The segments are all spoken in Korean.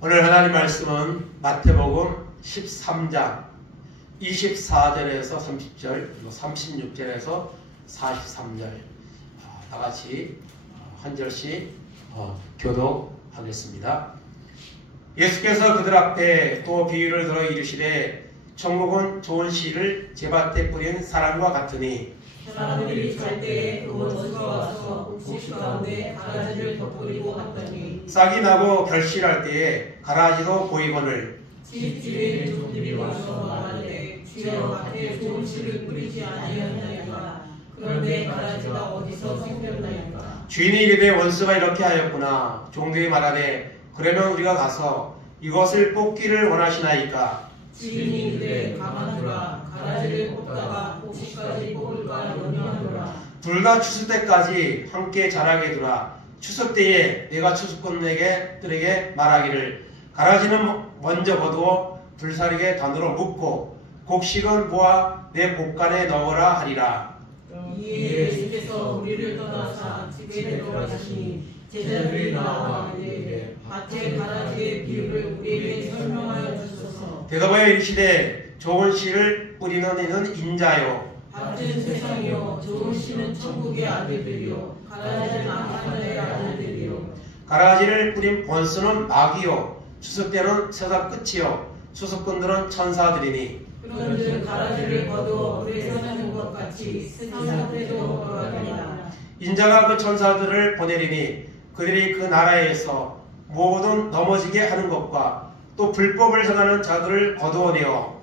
오늘 하나님 말씀은 마태복음 13장 24절에서 30절 그리고 36절에서 43절 다같이 한 절씩 교독하겠습니다. 예수께서 그들 앞에 또 비유를 들어 이르시되 천국은 좋은 씨를 제밭에 뿌린 사람과 같으니 사람들이 잘 때에 그 원수가 와서 곡식 가운데 가라지를 덧뿌리고 갔더니 싹이 나고 결실할 때에 가라지도 보이거늘 집주인 종들이 와서 말하되 주여 밭에 좋은 씨를 뿌리지 아니하였나이까. 그런데 가라지가 어디서 생겼나이까. 주인이 이르되 원수가 이렇게 하였구나. 종들이 말하되 그러면 우리가 가서 이것을 뽑기를 원하시나이까. 주인이 이르되 가만두라. 가라지를 뽑다가 곡식까지 뽑을까 염려하노라. 둘 다 추수 때까지 함께 자라게 두라. 추수 때에 내가 추수꾼들에게 말하기를 가라지는 먼저 거두어 불사르게 단으로 묶고 곡식은 모아 내 곡간에 넣으라 하리라. 이에 예수께서 우리를 떠나사 집에 들어가시니 제자들이 나와 이르되 밭에 가라지의 비유를 우리에게 설명하여 주소서. 대답하여 이르시되 좋은 씨를 뿌리는 이는 인자요 밭은 세상이요 좋은 씨는 천국의 아들들이요 가라지는 하늘의 아들들이요. 가라지를 뿌린 원수는 마귀요 추수 때는 세상 끝이요 추수꾼들은 천사들이니 그런즉 가라지를 거두어 물에 사는 것 같이 세상 때도 그러하리라. 인자가 그 천사들을 보내리니 그들이 그 나라에서 모든 넘어지게 하는 것과 또 불법을 행하는 자들을 거두어내어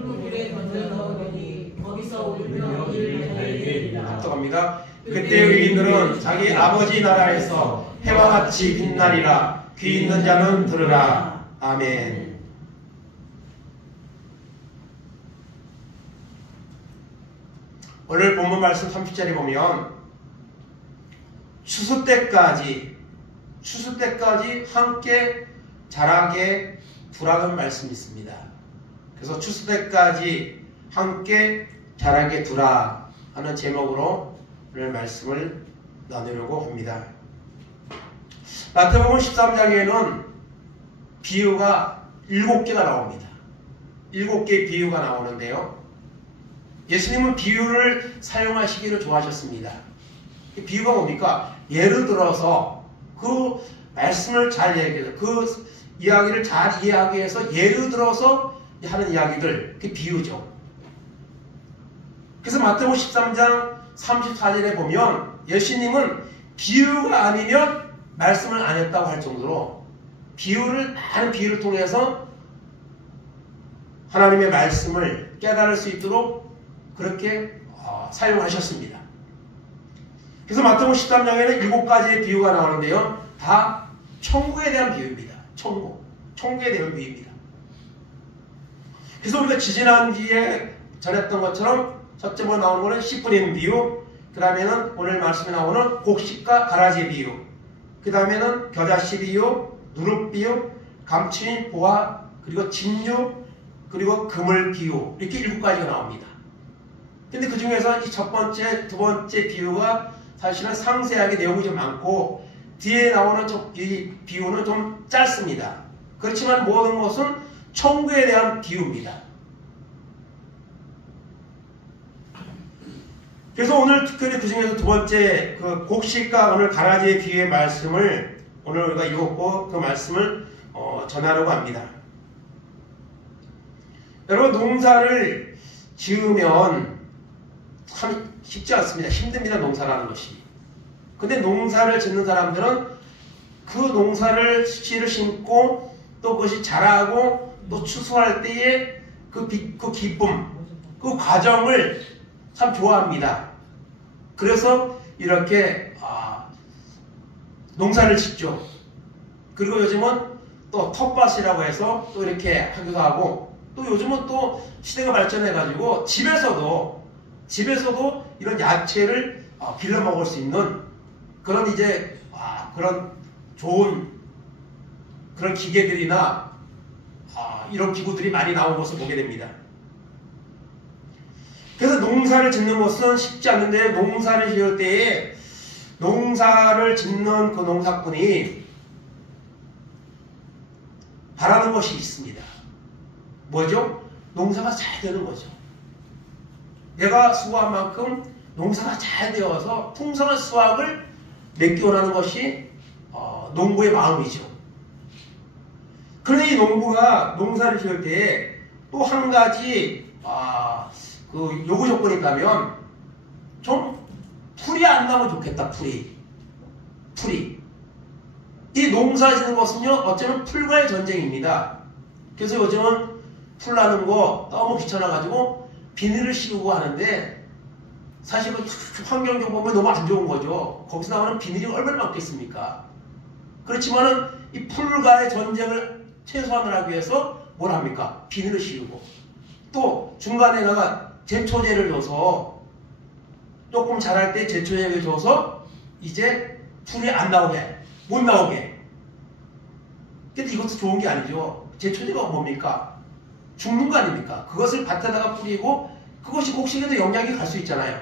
물에 던져 넣으니 거기서 울며 이를 달리리라. 합독합니다. 그때 의인들은 자기 아버지 나라에서 해와 같이 빛나리라. 귀 있는 자는 들으라. 아멘. 오늘 본문 말씀 30절에 보면 추수 때까지 함께 자라게 두라는 말씀이 있습니다. 그래서 추수 때까지 함께 자라게 두라 하는 제목으로 오늘 말씀을 나누려고 합니다. 마태복음 13장에는 비유가 7개가 나옵니다. 7개의 비유가 나오는데요. 예수님은 비유를 사용하시기를 좋아하셨습니다. 비유가 뭡니까? 예를 들어서 그 말씀을 잘 이야기해서 그 이야기를 잘 이해하기 위해서 예를 들어서 하는 이야기들, 그게 비유죠. 그래서 마태복음 13장 34절에 보면 예수님은 비유가 아니면 말씀을 안 했다고 할 정도로 많은 비유를 통해서 하나님의 말씀을 깨달을 수 있도록 그렇게 사용하셨습니다. 그래서 마태복음 13장에는 7가지의 비유가 나오는데요. 다 천국에 대한 비유입니다. 천국에 대한 비유입니다. 그래서 우리가 지지난주에 전했던 것처럼 첫째 번에 나오는 거는 씨 뿌리는 비유, 그 다음에는 오늘 말씀에 나오는 곡식과 가라지의 비유, 그 다음에는 겨자씨 비유, 누룩 비유, 감추인 보화, 그리고 진유, 그리고 그물 비유, 이렇게 7가지가 나옵니다. 근데 그 중에서 이 첫 번째, 두 번째 비유가 사실은 상세하게 내용이 좀 많고 뒤에 나오는 이 비유는 좀 짧습니다. 그렇지만 모든 것은 천국에 대한 비유입니다. 그래서 오늘 특별히 그 중에서 두 번째 그 곡식과 오늘 가라지의 비유의 말씀을 오늘 우리가 읽었고 그 말씀을 전하려고 합니다. 여러분, 농사를 지으면 참 쉽지 않습니다. 힘듭니다. 농사라는 것이. 근데 농사를 짓는 사람들은 그 농사를 씨를 심고 또 그것이 자라고 또 추수할 때의 그 기쁨, 그 과정을 참 좋아합니다. 그래서 이렇게 농사를 짓죠. 그리고 요즘은 또 텃밭이라고 해서 또 이렇게 하기도 하고, 또 요즘은 또 시대가 발전해가지고 집에서도 이런 야채를 빌려 먹을 수 있는 그런 그런 좋은 그런 기계들이나 이런 기구들이 많이 나온 것을 보게 됩니다. 그래서 농사를 짓는 것은 쉽지 않는데 농사를 지을 때에 농사를 짓는 그 농사꾼이 바라는 것이 있습니다. 뭐죠? 농사가 잘 되는 거죠. 내가 수고한 만큼 농사가 잘 되어서 풍성한 수확을 맺기 원하는 것이 농부의 마음이죠. 그런데 이 농부가 농사를 지을 때 또 한 가지 그 요구 조건이 있다면 좀 풀이 안 나면 좋겠다. 풀이. 이 농사 짓는 것은요 어쩌면 풀과의 전쟁입니다. 그래서 요즘은 풀 나는 거 너무 귀찮아가지고 비닐을 씌우고 하는데 사실 그 환경정보면 너무 안 좋은 거죠. 거기서 나오는 비닐이 얼마나 많겠습니까? 그렇지만은 이 풀과의 전쟁을 최소화를 하기 위해서 뭘 합니까? 비닐을 씌우고 또 중간에다가 제초제를 줘서 조금 자랄 때 제초제를 줘서 이제 풀이 안 나오게 못 나오게. 근데 이것도 좋은 게 아니죠. 제초제가 뭡니까? 죽는 거 아닙니까? 그것을 밭에다가 뿌리고 그것이 곡식에도 영향이 갈 수 있잖아요.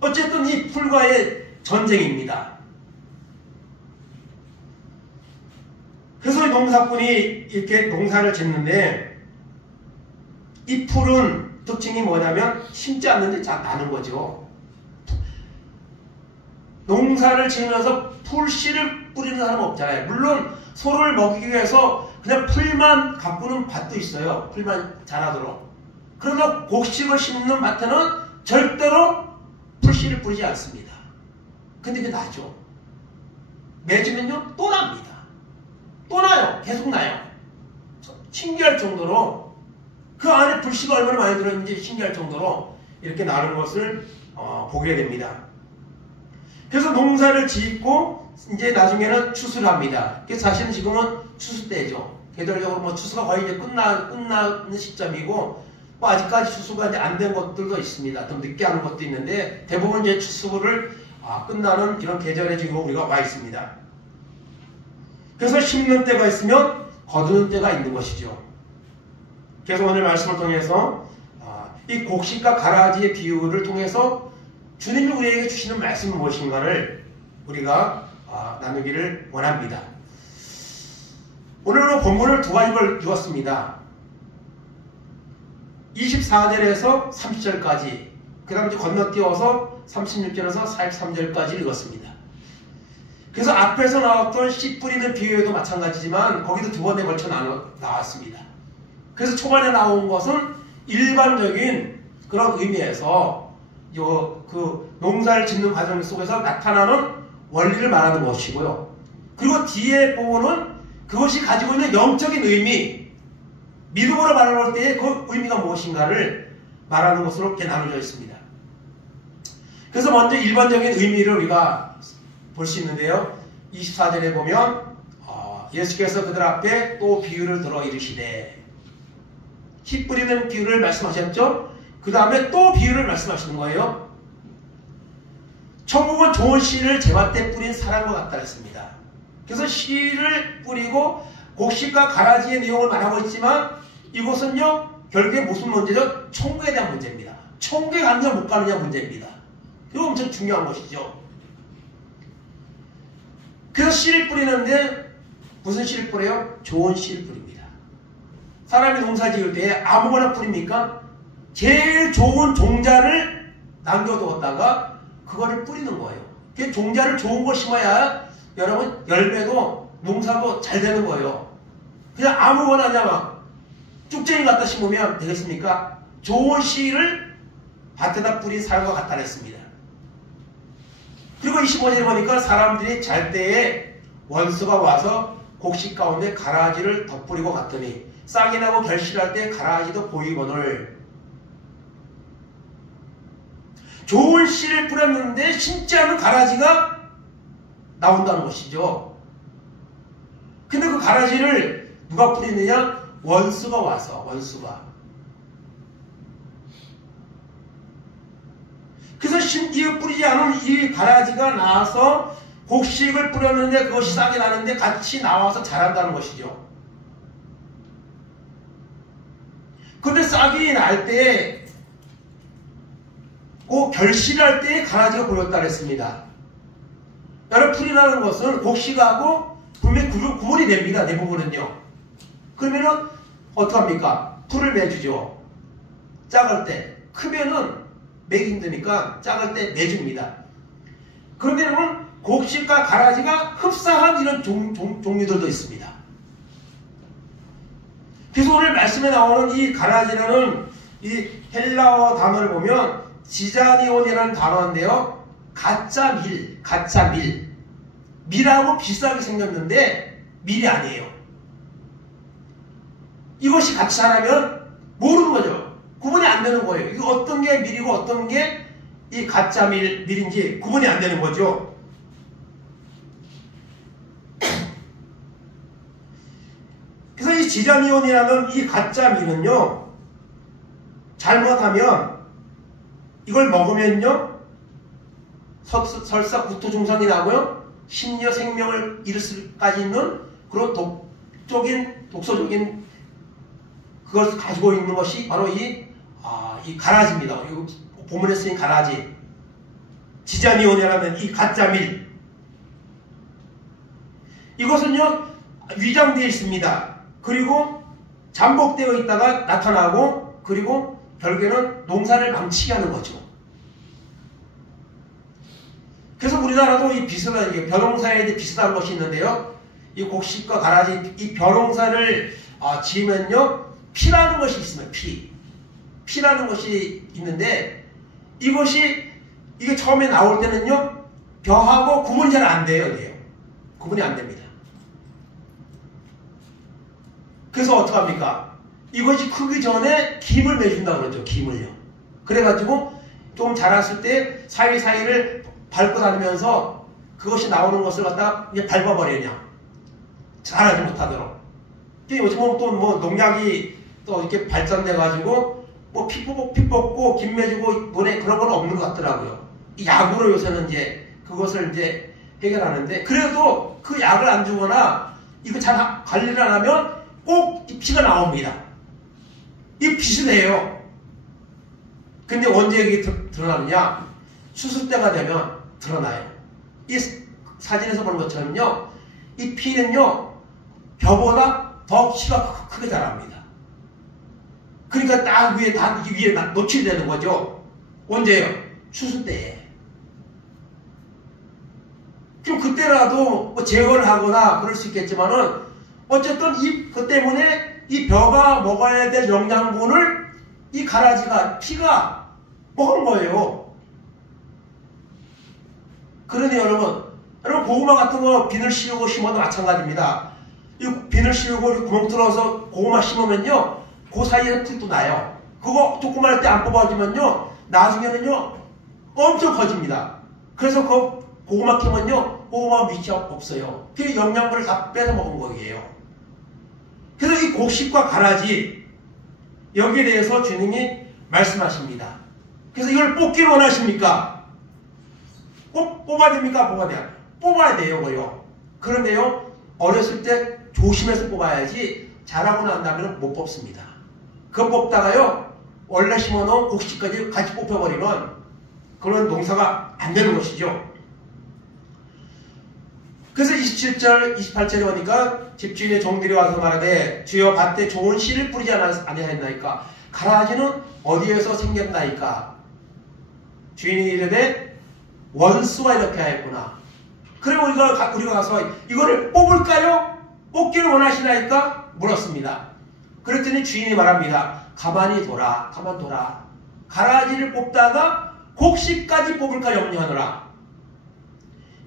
어쨌든 이 풀과의 전쟁입니다. 그래서 이 농사꾼이 이렇게 농사를 짓는데 이 풀은 특징이 뭐냐면 심지 않는데 잘 나는 거죠. 농사를 지으면서 풀씨를 뿌리는 사람은 없잖아요. 물론 소를 먹이기 위해서 그냥 풀만 가꾸는 밭도 있어요. 풀만 자라도록. 그러나 곡식을 심는 밭에는 절대로 풀씨를 뿌리지 않습니다. 근데 그게 나죠. 맺으면요 또 납니다. 또 나요. 계속 나요. 신기할 정도로 그 안에 불씨가 얼마나 많이 들어있는지 신기할 정도로 이렇게 나는 것을 보게 됩니다. 그래서 농사를 짓고 이제 나중에는 추수를 합니다. 사실은 지금은 추수 때죠. 계절적으로 뭐 추수가 거의 이제 끝나는 시점이고 뭐 아직까지 추수가 이제 안 된 것들도 있습니다. 좀 늦게 하는 것도 있는데 대부분 이제 추수를 끝나는 이런 계절에 지금 우리가 와 있습니다. 그래서 심는 때가 있으면 거두는 때가 있는 것이죠. 그래서 오늘 말씀을 통해서 이 곡식과 가라지의 비유를 통해서 주님이 우리에게 주시는 말씀은 무엇인가를 우리가 나누기를 원합니다. 오늘 본문을 두 가지를 읽었습니다. 24절에서 30절까지 그 다음 건너뛰어서 36절에서 43절까지 읽었습니다. 그래서 앞에서 나왔던 씨 뿌리는 비유에도 마찬가지지만 거기도 두 번에 걸쳐 나왔습니다. 그래서 초반에 나온 것은 일반적인 그런 의미에서 그 농사를 짓는 과정 속에서 나타나는 원리를 말하는 것이고요. 그리고 뒤에 부분은 그것이 가지고 있는 영적인 의미, 믿음으로 바라볼 때의 그 의미가 무엇인가를 말하는 것으로 이렇게 나누어져 있습니다. 그래서 먼저 일반적인 의미를 우리가 볼 수 있는데요. 24절에 보면 예수께서 그들 앞에 또 비유를 들어 이르시되 씨 뿌리는 비유를 말씀하셨죠. 그 다음에 또 비유를 말씀하시는 거예요. 천국은 좋은 씨를 제밭에 뿌린 사람과 같다 했습니다. 그래서 씨를 뿌리고 곡식과 가라지의 내용을 말하고 있지만 이것은요 결국에 무슨 문제죠? 천국에 대한 문제입니다. 천국에 가느냐 못 가느냐 문제입니다. 이거 엄청 중요한 것이죠. 그래서 씨를 뿌리는데 무슨 씨를 뿌려요? 좋은 씨를 뿌립니다. 사람이 농사 지을 때 아무거나 뿌립니까? 제일 좋은 종자를 남겨두었다가 그거를 뿌리는 거예요. 그 종자를 좋은 거 심어야 여러분 열매도 농사도 잘 되는 거예요. 그냥 아무거나 그냥 막 쭉쟁이 갖다 심으면 되겠습니까? 좋은 씨를 밭에다 뿌린 사람과 같다 했습니다. 그리고 25절에 보니까 사람들이 잘 때에 원수가 와서 곡식 가운데 가라지를 덧뿌리고 갔더니 싹이 나고 결실할 때 가라지도 보이거늘. 좋은 씨를 뿌렸는데 심지 않은 가라지가 나온다는 것이죠. 근데 그 가라지를 누가 뿌리느냐? 원수가 와서, 원수가. 그래서 심지어 뿌리지 않은 이 가라지가 나와서 곡식을 뿌렸는데 그것이 싹이 나는데 같이 나와서 자란다는 것이죠. 근데 싹이 날 때, 그 결실할 때 가라지가 보였다 그랬습니다. 여러분, 풀이 나는 것은 곡식하고 분명히 구분이 됩니다. 대부분은요. 그러면은 어떡합니까? 풀을 매주죠. 작을 때. 크면은 매기 힘드니까 작을 때 매줍니다. 그러면은 곡식과 가라지가 흡사한 이런 종류들도 있습니다. 그래서 오늘 말씀에 나오는 이 가라지라는 이 헬라어 단어를 보면 지자니온이라는 단어인데요. 가짜 밀. 밀하고 비슷하게 생겼는데 밀이 아니에요. 이것이 같이 하려면 모르는 거죠. 구분이 안 되는 거예요. 이거 어떤 게 밀이고 어떤 게 이 가짜 밀인지 구분이 안 되는 거죠. 그래서 이 지자니온이라는 이 가짜 밀은요, 잘못하면 이걸 먹으면요, 설사 구토중상이 나고요, 심지어 생명을 잃을 수까지 있는 그런 독소적인 그것을 가지고 있는 것이 바로 이 가라지입니다. 본문에 쓰인 가라지. 지자니온이라는 이 가짜밀. 이것은요, 위장되어 있습니다. 그리고 잠복되어 있다가 나타나고, 그리고 결국에는 농사를 망치게 하는 거죠. 그래서 우리나라도 이 비슷한, 벼농사에 비슷한 것이 있는데요. 이 곡식과 가라지, 이 벼농사를 지으면요, 피라는 것이 있습니다. 피라는 것이 있는데, 이게 처음에 나올 때는요, 벼하고 구분이 잘 안 돼요. 구분이 안 됩니다. 그래서 어떡합니까? 이것이 크기 전에 김을 매준다 그러죠. 김을요. 그래가지고 좀 자랐을 때 사이사이를 밟고 다니면서 그것이 나오는 것을 갖다 이제 밟아버리냐. 자라지 못하도록. 요즘은 또 뭐 농약이 또 이렇게 발전돼가지고 뭐 피 뽑고 김 매주고 뭐네 그런 건 없는 것 같더라고요. 이 약으로 요새는 이제 그것을 이제 해결하는데, 그래도 그 약을 안 주거나 이거 잘 관리를 안 하면 꼭 이 피가 나옵니다. 이 비슷해요. 근데 언제 이게 드러나느냐? 추수 때가 되면 드러나요. 이 사진에서 보는 것처럼요, 이 피는요, 벼보다 더 키가 크게 자랍니다. 그러니까 딱 위에 노출이 되는 거죠. 언제요? 추수 때에. 그럼 그때라도 뭐 제거를 하거나 그럴 수 있겠지만은, 어쨌든 그 때문에 이 벼가 먹어야 될 영양분을 이 가라지가, 피가 먹은 거예요. 그러니 여러분 고구마 같은 거 비늘 씌우고 심어도 마찬가지입니다. 이 비늘 씌우고 구멍 뚫어서 고구마 심으면요, 그 사이에 풀도 나요. 그거 조그만 때 안 뽑아주면요, 나중에는요, 엄청 커집니다. 그래서 그 고구마 키면요, 고구마 밑이 없어요. 그 영양분을 다 뺏어 먹은 거예요. 그래서 이 곡식과 가라지, 여기에 대해서 주님이 말씀하십니다. 그래서 이걸 뽑기를 원하십니까? 꼭 뽑아야 됩니까? 뽑아야 돼요. 그런데요, 어렸을 때 조심해서 뽑아야지 자라고 난 다음에는 못 뽑습니다. 그거 뽑다가요, 원래 심어놓은 곡식까지 같이 뽑혀버리면 그런 농사가 안 되는 것이죠. 그래서 27절, 28절에 보니까 집주인의 종들이 와서 말하되 주여 밭에 좋은 씨를 뿌리지 아니하였나이까? 가라지는 어디에서 생겼나이까? 주인이 이르되 원수가 이렇게 하였구나. 그리고 우리가 가서 이거를 뽑을까요? 뽑기를 원하시나이까? 물었습니다. 그랬더니 주인이 말합니다. 가만 돌아. 가라지를 뽑다가 곡식까지 뽑을까 염려하노라.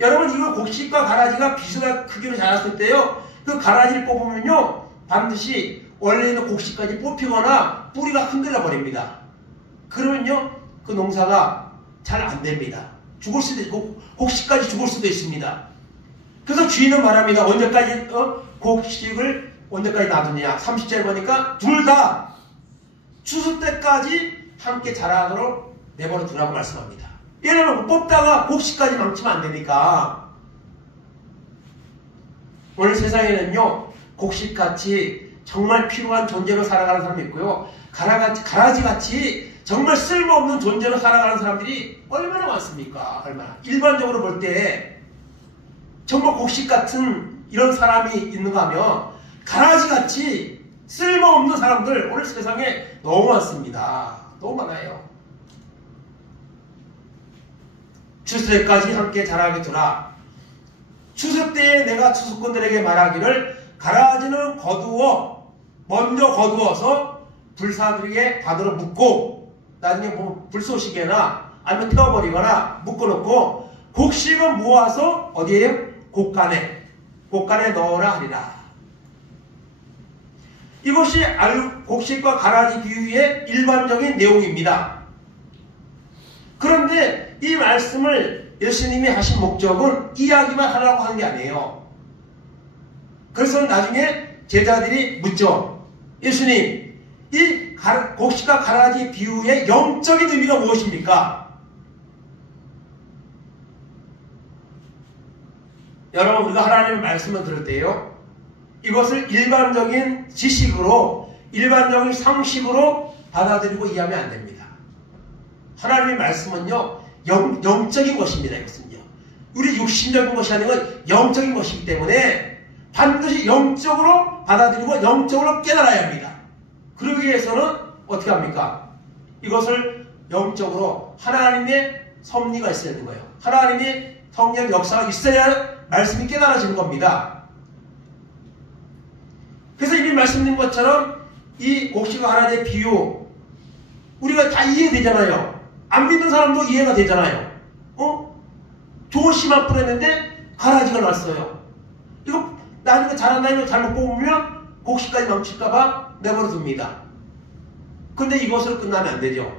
여러분, 이거 곡식과 가라지가 비슷한 크기로 자랐을 때요, 그 가라지를 뽑으면요, 반드시 원래 있는 곡식까지 뽑히거나 뿌리가 흔들려 버립니다. 그러면요, 그 농사가 잘 안 됩니다. 죽을 수도 있고, 곡식까지 죽을 수도 있습니다. 그래서 주인은 말합니다. 언제까지 곡식을 언제까지 놔두냐? 30절에 보니까 둘 다 추수 때까지 함께 자라도록 내버려 두라고 말씀합니다. 얘는 뽑다가 곡식까지 망치면 안 되니까. 오늘 세상에는요, 곡식같이 정말 필요한 존재로 살아가는 사람이 있고요, 가라지같이 정말 쓸모없는 존재로 살아가는 사람들이 얼마나 많습니까? 얼마나. 일반적으로 볼 때 정말 곡식 같은 이런 사람이 있는가 하면 가라지같이 쓸모없는 사람들 오늘 세상에 너무 많습니다. 너무 많아요. 추수 때까지 함께 자라게 두라. 추수 때에 내가 추수꾼들에게 말하기를 가라지는 먼저 거두어서 불사들에게 바다로 묻고 나중에 뭐 불쏘시개나 아니면 태워버리거나 묶어놓고 곡식은 모아서 어디에요? 곡간에 넣으라 하리라. 이것이 곡식과 가라지 비유의 일반적인 내용입니다. 그런데 이 말씀을 예수님이 하신 목적은 이야기만 하라고 하는 게 아니에요. 그래서 나중에 제자들이 묻죠. 예수님, 이 곡식과 가라지 비유의 영적인 의미가 무엇입니까? 여러분, 우리가 하나님의 말씀을 들을 때요, 이것을 일반적인 지식으로, 일반적인 상식으로 받아들이고 이해하면 안 됩니다. 하나님의 말씀은요, 영적인 것입니다. 이것은요, 우리 육신적인 것이 아니고 영적인 것이기 때문에 반드시 영적으로 받아들이고 영적으로 깨달아야 합니다. 그러기 위해서는 어떻게 합니까? 이것을 영적으로 하나님의 섭리가 있어야 되는 거예요. 하나님의 성령 역사가 있어야 말씀이 깨달아지는 겁니다. 그래서 이미 말씀드린 것처럼 이 곡식과 가라지의 비유 우리가 다 이해되잖아요. 안 믿는 사람도 이해가 되잖아요. 좋은 씨만 뿌렸는데 가라지가 났어요. 이거 나중에 자란다니까 잘못 뽑으면 곡식까지 넘칠까봐 내버려 둡니다. 근데 이것으로 끝나면 안 되죠.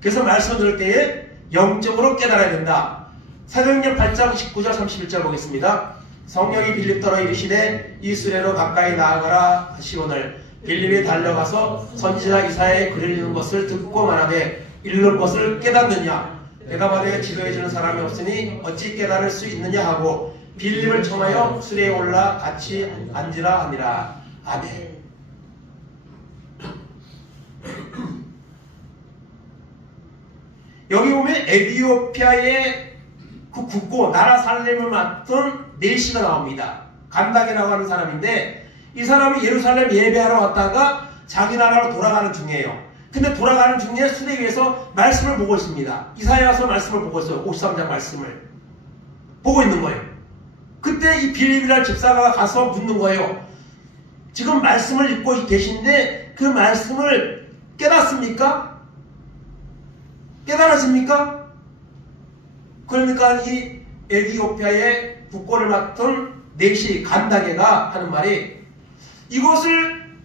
그래서 말씀을 들을 때에 영적으로 깨달아야 된다. 사도행전 8장 19절 31절 보겠습니다. 성령이 빌립더러 이르시되 이 수레로 가까이 나아가라 하시오늘 빌립이 달려가서 선지자 이사야의 글 읽는 것을 듣고 말하되 읽는 것을 깨닫느냐? 내가 말하여 지도해주는 사람이 없으니 어찌 깨달을 수 있느냐 하고 빌립을 청하여 수레에 올라 같이 앉으라 하니라. 아멘. 여기 보면 에티오피아의 그 국고 나라 살림을 맡은 네시가 나옵니다. 간닥이라고 하는 사람인데 이 사람이 예루살렘 예배하러 왔다가 자기 나라로 돌아가는 중이에요. 근데 돌아가는 중에 수레 위에서 말씀을 보고 있습니다. 이사야서 말씀을 보고 있어요. 53장 말씀을 보고 있는 거예요. 그때 이 빌립이라는 집사가 가서 묻는 거예요. 지금 말씀을 읽고 계신데 그 말씀을 깨닫습니까? 깨달으십니까? 그러니까 이 에티오피아의 국고를 맡은 네시 간다게가 하는 말이 이것을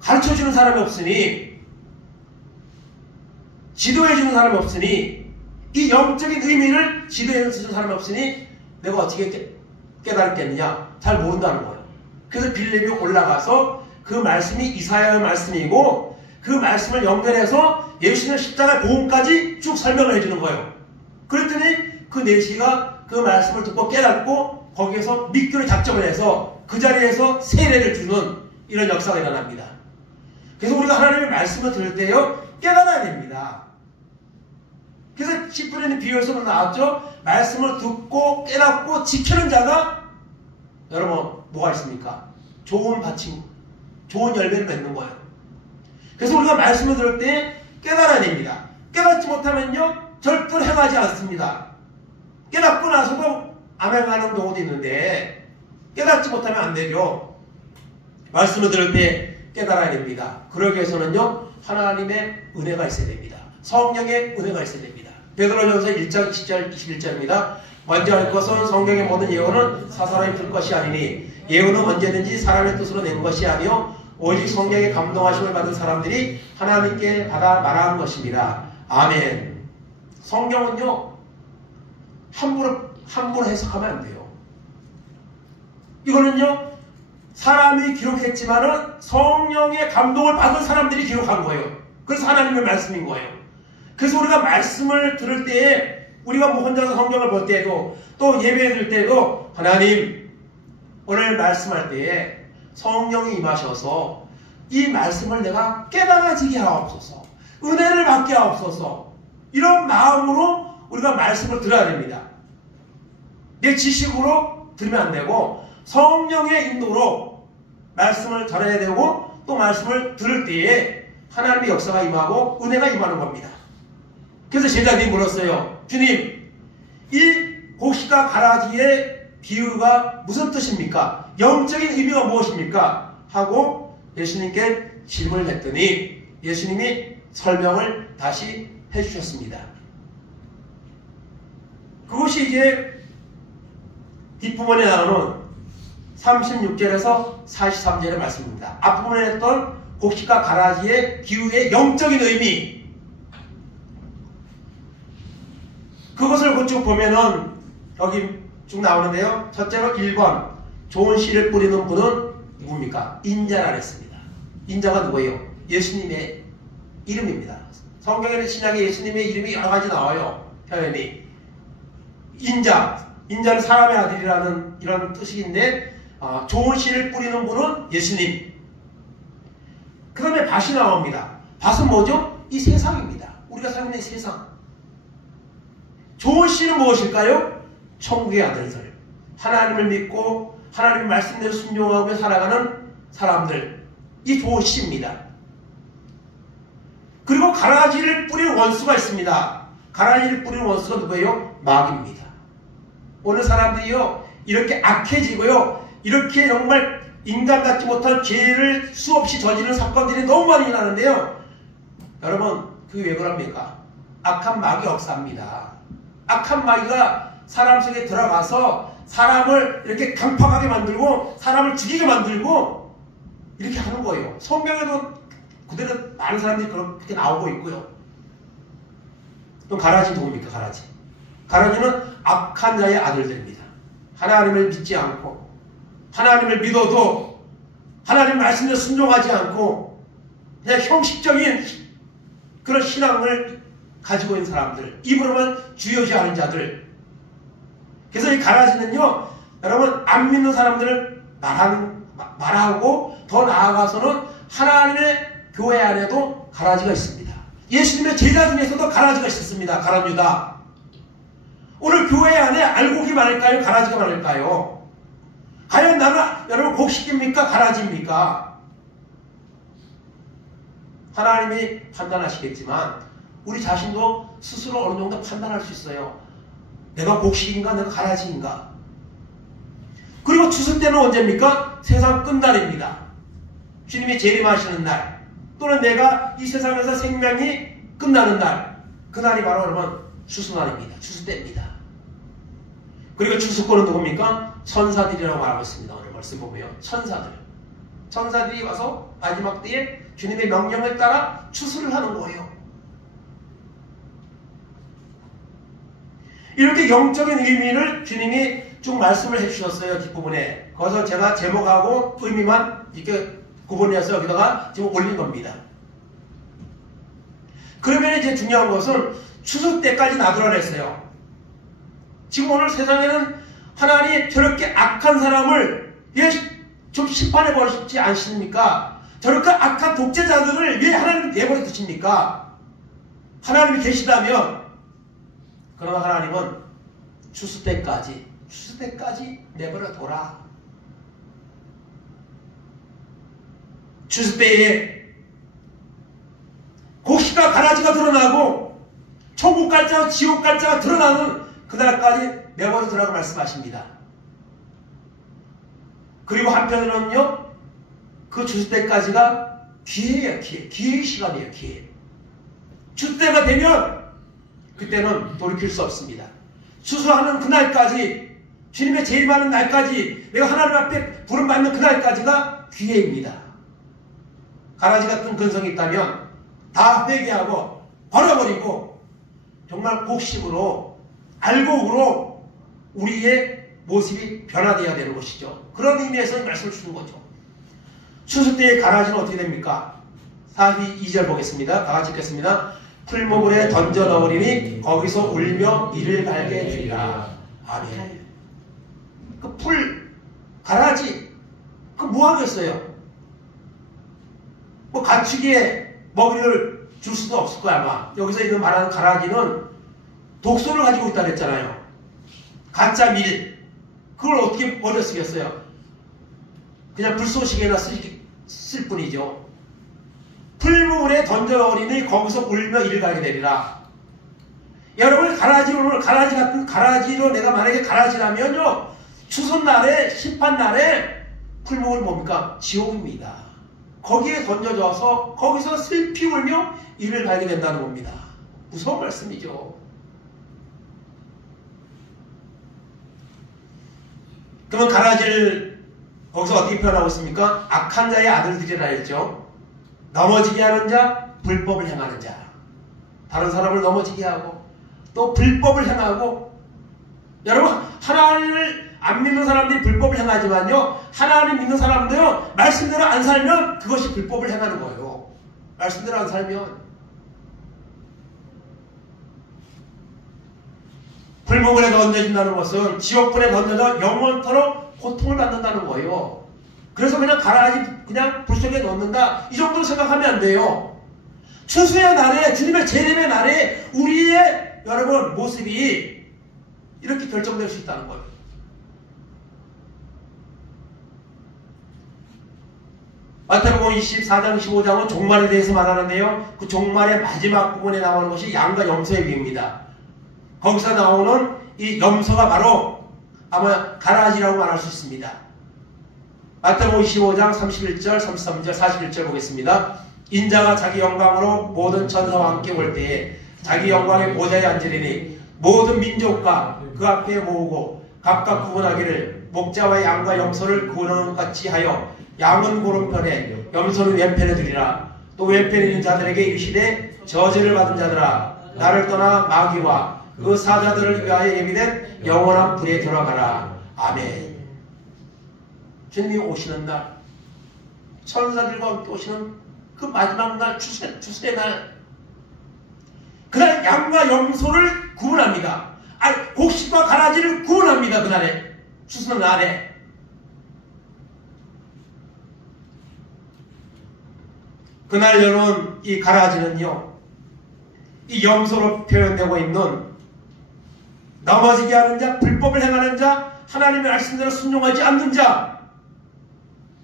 가르쳐주는 사람이 없으니 지도해주는 사람이 없으니 이 영적인 의미를 지도해주는 사람이 없으니 내가 어떻게 깨달겠느냐? 잘 모른다는 거예요. 그래서 빌립이 올라가서 그 말씀이 이사야의 말씀이고 그 말씀을 연결해서 예수님의 십자가 복음까지 쭉 설명을 해주는 거예요. 그랬더니 그 네시가 그 말씀을 듣고 깨닫고 거기에서 믿기로 작정을 해서 그 자리에서 세례를 주는 이런 역사가 일어납니다. 그래서 우리가 하나님의 말씀을 들을 때요 깨달아야 됩니다. 그래서 씨 뿌리는 비유에서 나왔죠. 말씀을 듣고 깨닫고 지키는 자가 여러분 뭐가 있습니까? 좋은 밭이 좋은 열매를 맺는 거예요. 그래서 우리가 말씀을 들을 때 깨달아야 됩니다. 깨닫지 못하면요 절대로 행하지 않습니다. 깨닫고 나서도 안 행하는 경우도 있는데 깨닫지 못하면 안 되죠. 말씀을 들을 때 깨달아야 됩니다. 그러기 위해서는요 하나님의 은혜가 있어야 됩니다. 성령의 은혜가 있어야 됩니다. 베드로전서 1장 20절 21절입니다. 먼저 할 것은 성경의 모든 예언은 사사람이 들 것이 아니니 예언은 언제든지 사람의 뜻으로 낸 것이 아니요 오직 성령의 감동하심을 받은 사람들이 하나님께 받아 말하는 것입니다. 아멘. 성경은요 함부로 해석하면 안 돼요. 이거는요 사람이 기록했지만은 성령의 감동을 받은 사람들이 기록한 거예요. 그래서 하나님의 말씀인 거예요. 그래서 우리가 말씀을 들을 때에 우리가 뭐 혼자서 성경을 볼 때에도 또 예배 드릴 때에도 하나님 오늘 말씀할 때에 성령이 임하셔서 이 말씀을 내가 깨달아지게 하옵소서, 은혜를 받게 하옵소서, 이런 마음으로 우리가 말씀을 들어야 됩니다. 내 지식으로 들으면 안 되고 성령의 인도로 말씀을 전해야 되고 또 말씀을 들을 때에 하나님의 역사가 임하고 은혜가 임하는 겁니다. 그래서 제자들이 물었어요. 주님, 이 곡식과 가라지의 비유가 무슨 뜻입니까? 영적인 의미가 무엇입니까? 하고 예수님께 질문을 했더니 예수님이 설명을 다시 해주셨습니다. 그것이 이제 뒷부분에 나오는 36절에서 43절의 말씀입니다. 앞부분에 했던 곡식과 가라지의 비유의 영적인 의미, 그것을 쭉 보면은 여기 쭉 나오는데요. 첫째로 1번 좋은 씨를 뿌리는 분은 누굽니까? 인자라 그랬습니다. 인자가 누구예요? 예수님의 이름입니다. 성경에는 신약에 예수님의 이름이 여러 가지 나와요. 표현이. 인자는 사람의 아들이라는 이런 뜻인데 좋은 씨를 뿌리는 분은 예수님. 그 다음에 밭이 나옵니다. 밭은 뭐죠? 이 세상입니다. 우리가 살고 있는 이 세상. 좋은 씨는 무엇일까요? 천국의 아들들. 하나님을 믿고 하나님의 말씀대로 순종하며 살아가는 사람들. 이 좋은 씨입니다. 그리고 가라지를 뿌리는 원수가 있습니다. 가라지를 뿌리는 원수가 누구예요? 마귀입니다. 오늘 사람들이요, 이렇게 악해지고요, 이렇게 정말 인간 같지 못한 죄를 수없이 저지르는 사건들이 너무 많이 일어나는데요. 여러분, 그게 왜 그럽니까? 악한 마귀 역사입니다. 악한 마귀가 사람 속에 들어가서 사람을 이렇게 강팍하게 만들고 사람을 죽이게 만들고 이렇게 하는 거예요. 성경에도 그대로 많은 사람들이 그렇게 나오고 있고요. 또 가라지 누굽니까? 가라지. 가라지는 악한 자의 아들들입니다. 하나님을 믿지 않고 하나님을 믿어도 하나님 말씀에 순종하지 않고 그냥 형식적인 그런 신앙을 가지고 있는 사람들, 입으로만 주여지하는 자들. 그래서 이 가라지는요, 여러분 안 믿는 사람들을 말하고 더 나아가서는 하나님의 교회 안에도 가라지가 있습니다. 예수님의 제자 중에서도 가라지가 있었습니다. 가룟유다. 오늘 교회 안에 알곡이 많을까요? 가라지가 많을까요? 과연 나는 여러분 곡식입니까? 가라지입니까? 하나님이 판단하시겠지만 우리 자신도 스스로 어느 정도 판단할 수 있어요. 내가 곡식인가? 내가 가라지인가? 그리고 추수 때는 언제입니까? 세상 끝날입니다. 주님이 재림하시는 날, 또는 내가 이 세상에서 생명이 끝나는 날, 그날이 바로 여러분 추수날입니다. 추수 때입니다. 그리고 추수꾼은 누굽니까? 천사들이라고 말하고 있습니다. 오늘 말씀 보면 천사들이 와서 마지막 때에 주님의 명령을 따라 추수를 하는 거예요. 이렇게 영적인 의미를 주님이 쭉 말씀을 해주셨어요. 뒷부분에. 거기서 제가 제목하고 의미만 이렇게 구분해서 여기다가 지금 올린 겁니다. 그러면 이제 중요한 것은 추수 때까지 놔두라 그랬어요. 지금 오늘 세상에는 하나님이 저렇게 악한 사람을 왜 좀 심판해 버리지 않습니까? 저렇게 악한 독재자들을 왜 하나님이 내버려 두십니까? 하나님이 계시다면, 그러나 하나님은 추수 때까지 내버려 둬라. 추수 때에 곡식과 가라지가 드러나고 천국 갈자와 지옥 갈자가 드러나는 그날까지 내버려 두라고 말씀하십니다. 그리고 한편으로는요, 그 추수 때까지가 기회예요. 기회의 시간이에요. 기회. 추수 때가 되면 그때는 돌이킬 수 없습니다. 추수하는 그날까지, 주님의 재림하는 날까지, 내가 하나님 앞에 부름받는 그날까지가 기회입니다. 가라지 같은 근성이 있다면 다 회개하고 버려버리고 정말 곡식으로, 알곡으로 우리의 모습이 변화되어야 되는 것이죠. 그런 의미에서 말씀을 주는 거죠. 추수 때의 가라지는 어떻게 됩니까? 42절 보겠습니다. 다 같이 읽겠습니다. 풀무불에 던져 넣으리니 거기서 울며 이를 갈게 해주리라. 아멘. 그 풀, 가라지, 그 뭐 하겠어요? 뭐 가축에 먹이를 줄 수도 없을 거야 아마. 여기서 이거 말하는 가라지는 독소를 가지고 있다 그랬잖아요. 가짜 밀. 그걸 어떻게 버려 쓰겠어요? 그냥 불쏘시개나 쓸 뿐이죠. 풀무불에 던져버리니 거기서 울며 이를 가게 되리라. 여러분, 가라지로 내가 만약에 가라지라면요, 추수날에, 심판날에 풀무불은 뭡니까? 지옥입니다. 거기에 던져져서 거기서 슬피 울며 이를 가게 된다는 겁니다. 무서운 말씀이죠. 그러면 가라지를 거기서 어떻게 표현하고 있습니까? 악한 자의 아들들이라 했죠. 넘어지게 하는 자, 불법을 행하는 자. 다른 사람을 넘어지게 하고 또 불법을 행하고, 여러분, 하나님을 안 믿는 사람들이 불법을 행하지만요, 하나님 믿는 사람들은 말씀대로 안 살면 그것이 불법을 행하는 거예요. 말씀대로 안 살면. 불무불에 던져진다는 것은 지옥불에 던져져 영원토록 고통을 받는다는 거예요. 그래서 그냥 가라지, 그냥 불 속에 넣는다, 이 정도로 생각하면 안 돼요. 추수의 날에, 주님의 재림의 날에 우리의 여러분 모습이 이렇게 결정될 수 있다는 거예요. 마태복음 24장 25장은 종말에 대해서 말하는데요, 그 종말의 마지막 부분에 나오는 것이 양과 염소의 비유입니다. 거기서 나오는 이 염소가 바로 아마 가라지라고 말할 수 있습니다. 마태복음 25장 31절, 33절, 41절 보겠습니다. 인자가 자기 영광으로 모든 천사와 함께 올 때에 자기 영광의 보좌에 앉으리니 모든 민족과 그 앞에 모으고 각각 구분하기를 목자와 양과 염소를 구분하는 것 같이 하여 양은 오른편에 염소는 왼편에 두리라. 또 왼편에 있는 자들에게 이르시되 저주를 받은 자들아, 나를 떠나 마귀와 그 사자들을 위하여 예비된 영원한 불에 들어가라. 아멘. 주님이 오시는 날, 천사들과 함께 오시는 그 마지막 날, 주세 날, 그날 양과 염소를 구분합니다. 아니, 곡식과 가라지를 구분합니다. 그날에, 추수는 날에. 그날 여러분, 이 가라지는요, 이 염소로 표현되고 있는 넘어지게 하는 자, 불법을 행하는 자, 하나님의 말씀대로 순종하지 않는 자,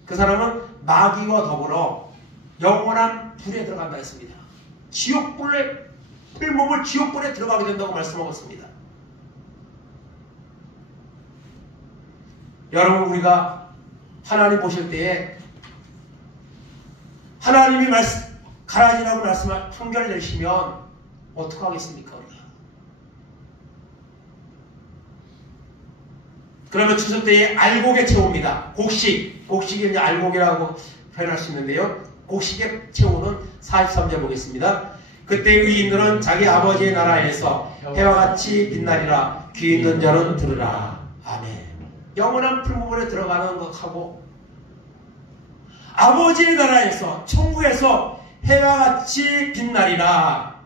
그 사람은 마귀와 더불어 영원한 불에 들어간다 했습니다. 지옥불에, 풀몸을 지옥불에 들어가게 된다고 말씀하셨습니다. 여러분, 우리가 하나님 보실 때에 하나님이 가라지라고 말씀을 판결 내시면 어떡하겠습니까? 우리가? 그러면 추수 때에 알곡에 채웁니다. 곡식이 이제 알곡이라고 표현할 수 있는데요, 곡식에 채우는 43절 보겠습니다. 그때 의인들은 자기 아버지의 나라에서 해와 같이 빛나리라. 귀 있는 자는 들으라. 아멘. 영원한 풀무불에 들어가는 것하고 아버지의 나라에서, 천국에서 해와 같이 빛나리라.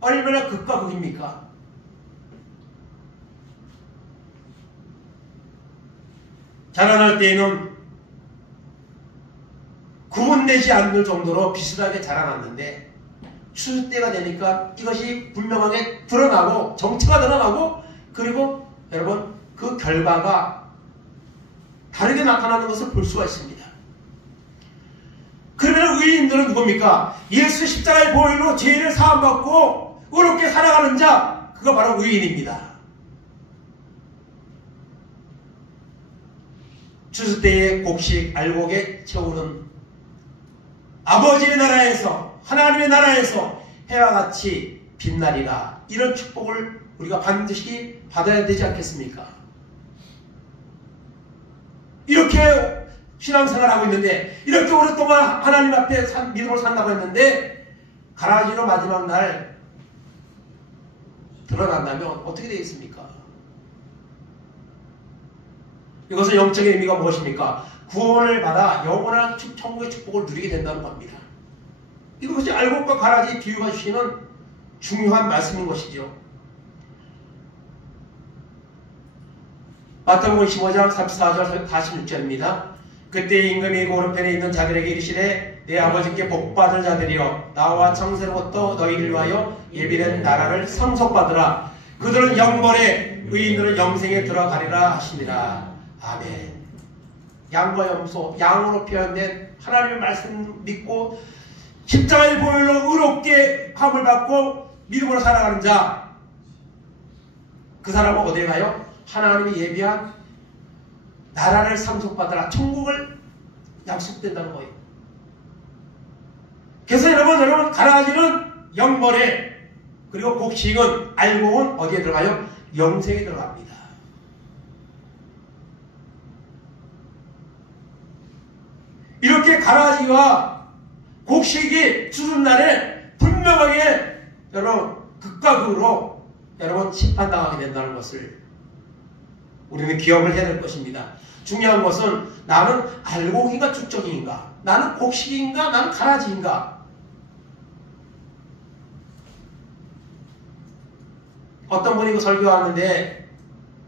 얼마나 극과 극입니까? 자라날 때에는 구분되지 않을 정도로 비슷하게 자라났는데 추수 때가 되니까 이것이 분명하게 드러나고, 정체가 드러나고, 그리고 여러분 그 결과가 다르게 나타나는 것을 볼 수가 있습니다. 그러면 의인들은 누굽니까? 예수 십자가의 보혈로 죄를 사함받고 의롭게 살아가는 자, 그가 바로 의인입니다. 추수 때에 곡식, 알곡에 채우는 아버지의 나라에서, 하나님의 나라에서 해와 같이 빛나리라. 이런 축복을 우리가 반드시 받아야 되지 않겠습니까? 이렇게 신앙생활하고 있는데, 이렇게 오랫동안 하나님 앞에 믿음으로 산다고 했는데 가라지로 마지막 날 드러난다면 어떻게 되겠습니까? 이것은 영적인 의미가 무엇입니까? 구원을 받아 영원한 천국의 축복을 누리게 된다는 겁니다. 이것이 알곡과 가라지 비유가 주시는 중요한 말씀인 것이죠. 마태복음 15장 34절 46절입니다. 그때 임금이 오른편에 있는 자들에게 이르시되 내 아버지께 복받을 자들이여, 나와 창세로부터 너희를 위하여 예비된 나라를 상속받으라. 그들은 영벌에, 의인들은 영생에 들어가리라 하시니라. 아멘. 양과 염소, 양으로 표현된 하나님의 말씀 믿고 십자가의 보혈로 의롭게 함을 받고 믿음으로 살아가는 자, 그 사람은 어디에 가요? 하나님이 예비한 나라를 상속받으라, 천국을 약속된다는 거예요. 그래서 여러분 가라지는 영벌에, 그리고 곡식은 알곡은 어디에 들어가요? 영생에 들어갑니다. 이렇게 가라지와 곡식이 주는 날에 분명하게 여러분 극과 극으로 여러분 심판당하게 된다는 것을 우리는 기억을 해야 될 것입니다. 중요한 것은 나는 알곡인가 쭉정인가, 나는 곡식인가, 나는 가라지인가. 어떤 분이 그 설교하는데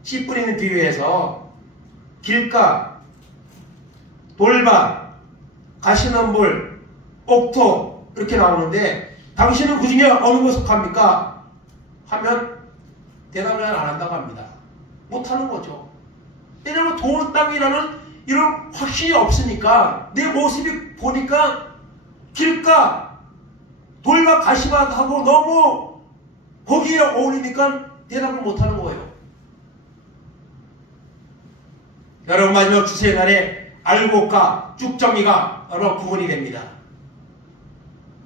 씨 뿌리는 비유에서 길가, 돌밭, 가시덤불, 옥토 이렇게 나오는데 당신은 그 중에 어느 것에 속합니까? 하면 대답을 안 한다고 합니다. 못하는 거죠. 왜냐하면 돈 땅이라는 이런 확신이 없으니까 내 모습이 보니까 길가, 돌밭, 가시밭하고 너무 거기에 어울리니까 대답을 못하는 거예요. 여러분 마지막 주세 날에 알곡과 쭉정이가 여러분 구분이 됩니다.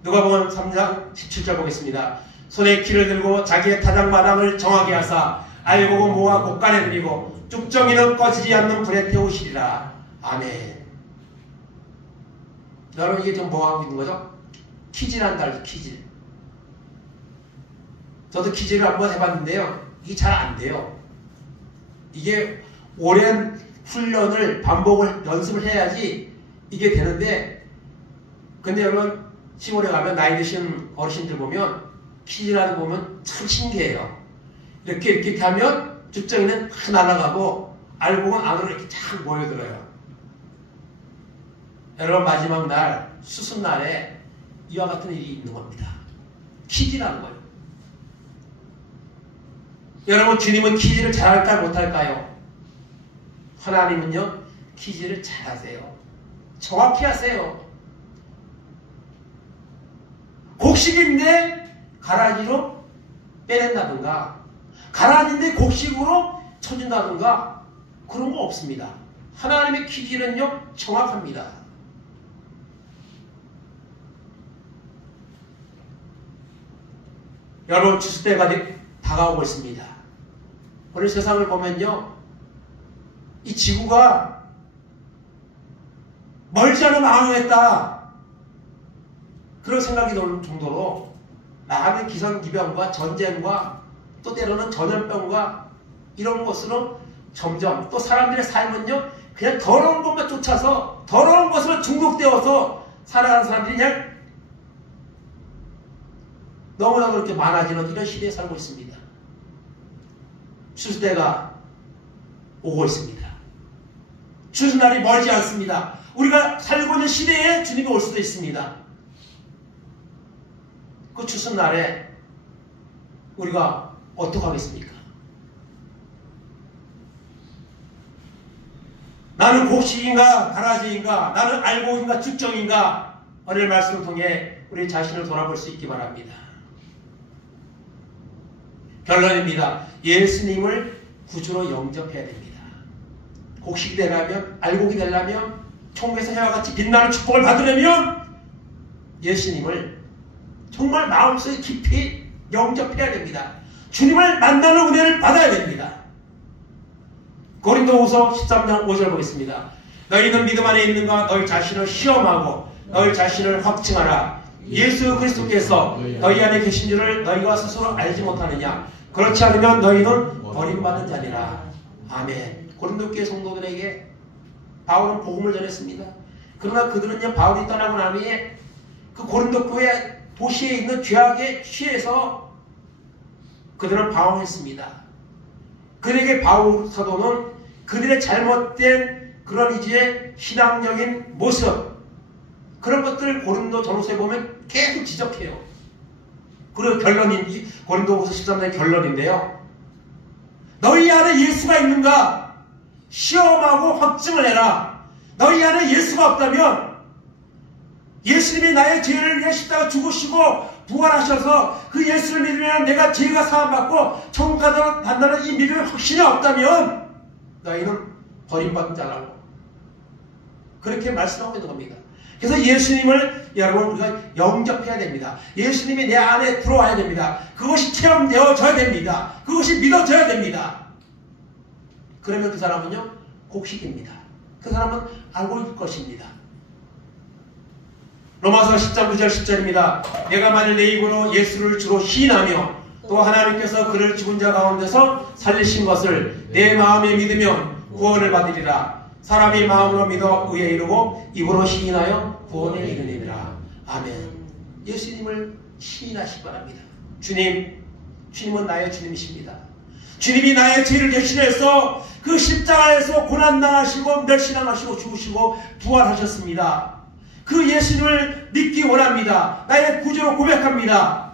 누가복음 3장 17절 보겠습니다. 손에 키를 들고 자기의 타작마당을 정하게 하사 알곡은 모아 곡간에 들이고 쭉정이는 꺼지지 않는 불에 태우시리라. 아멘. 여러분 이게 지금 뭐 하고 있는 거죠? 키질한다 알죠? 키질. 저도 키질을 한번 해봤는데요. 이게 잘 안 돼요. 이게 오랜 훈련을 반복을 연습을 해야지 이게 되는데, 근데 여러분 시골에 가면 나이 드신 어르신들 보면 키질하는 거 보면 참 신기해요. 이렇게 하면 쭉정이는 다 날아가고 알곡은 안으로 이렇게 쫙 모여들어요. 여러분 마지막 날 수순날에 이와 같은 일이 있는 겁니다. 키질하는 거예요. 여러분 주님은 키질을 잘할까요 못할까요? 하나님은요 키질을 잘하세요. 정확히 하세요. 곡식인데 가라지로 빼낸다든가, 가라지인데 곡식으로 쳐준다든가 그런 거 없습니다. 하나님의 키질은요 정확합니다. 여러분 주스 때가 다가오고 있습니다. 오늘 세상을 보면요 이 지구가 멀지 않은 망하겠다 그런 생각이 들 정도로 많은 기상기변과 전쟁과 또 때로는 전염병과 이런 것으로 점점 또 사람들의 삶은요 그냥 더러운 것만 쫓아서 더러운 것으로 중독되어서 살아가는 사람들이 그냥 너무나도 그렇게 많아지는 이런 시대에 살고 있습니다. 추수때가 오고 있습니다. 추수날이 멀지 않습니다. 우리가 살고 있는 시대에 주님이 올 수도 있습니다. 그 추수날에 우리가 어떻게 하겠습니까? 나는 곡식인가 가라지인가, 나는 알곡인가 쭉정인가, 오늘 말씀을 통해 우리 자신을 돌아볼 수 있기 바랍니다. 결론입니다. 예수님을 구주로 영접해야 됩니다. 곡식이 되려면, 알곡이 되려면, 천국에서 해와 같이 빛나는 축복을 받으려면 예수님을 정말 마음속에 깊이 영접해야 됩니다. 주님을 만나는 은혜를 받아야 됩니다. 고린도후서 13장 5절 보겠습니다. 너희는 믿음 안에 있는가? 너희 자신을 시험하고 너희 자신을 확증하라. 예수 그리스도께서 너희 안에 계신 줄을 너희가 스스로 알지 못하느냐? 그렇지 않으면 너희는 버림받은 자니라. 아멘. 고린도 교회 성도들에게 바울은 복음을 전했습니다. 그러나 그들은요 바울이 떠나고 난 후에 그 고린도 교회 도시에 있는 죄악에 취해서 그들은 방황했습니다. 그들에게 바울 사도는 그들의 잘못된 그런 이제 신앙적인 모습, 그런 것들을 고린도 전후서에 보면 계속 지적해요. 그리고 결론이 고린도후서 13장의 결론인데요. 너희 안에 예수가 있는가? 시험하고 확증을 해라. 너희 안에 예수가 없다면, 예수님이 나의 죄를 위해 십자가 죽으시고 부활하셔서 그 예수를 믿으면 내가 죄가 사함받고 천국 간다는 이 믿음의 확신이 없다면 너희는 버림받은 자라고 그렇게 말씀하고 있는 겁니다. 그래서 예수님을 여러분 우리가 영접해야 됩니다. 예수님이 내 안에 들어와야 됩니다. 그것이 체험되어져야 됩니다. 그것이 믿어져야 됩니다. 그러면 그 사람은요 곡식입니다. 그 사람은 알고 있을 것입니다. 로마서 10장 9절 10절입니다. 내가 만일 내 입으로 예수를 주로 시인하며 또 하나님께서 그를 죽은 자 가운데서 살리신 것을 내 마음에 믿으면 구원을 받으리라. 사람이 마음으로 믿어 의에 이르고 입으로 시인하여 구원에 이르리라. 아멘. 예수님을 시인하시기 바랍니다. 주님은 나의 주님이십니다. 주님이 나의 죄를 대신해서 그 십자가에서 고난당하시고 멸시당하시고 죽으시고 부활하셨습니다. 그 예수님을 믿기 원합니다. 나의 구주로 고백합니다.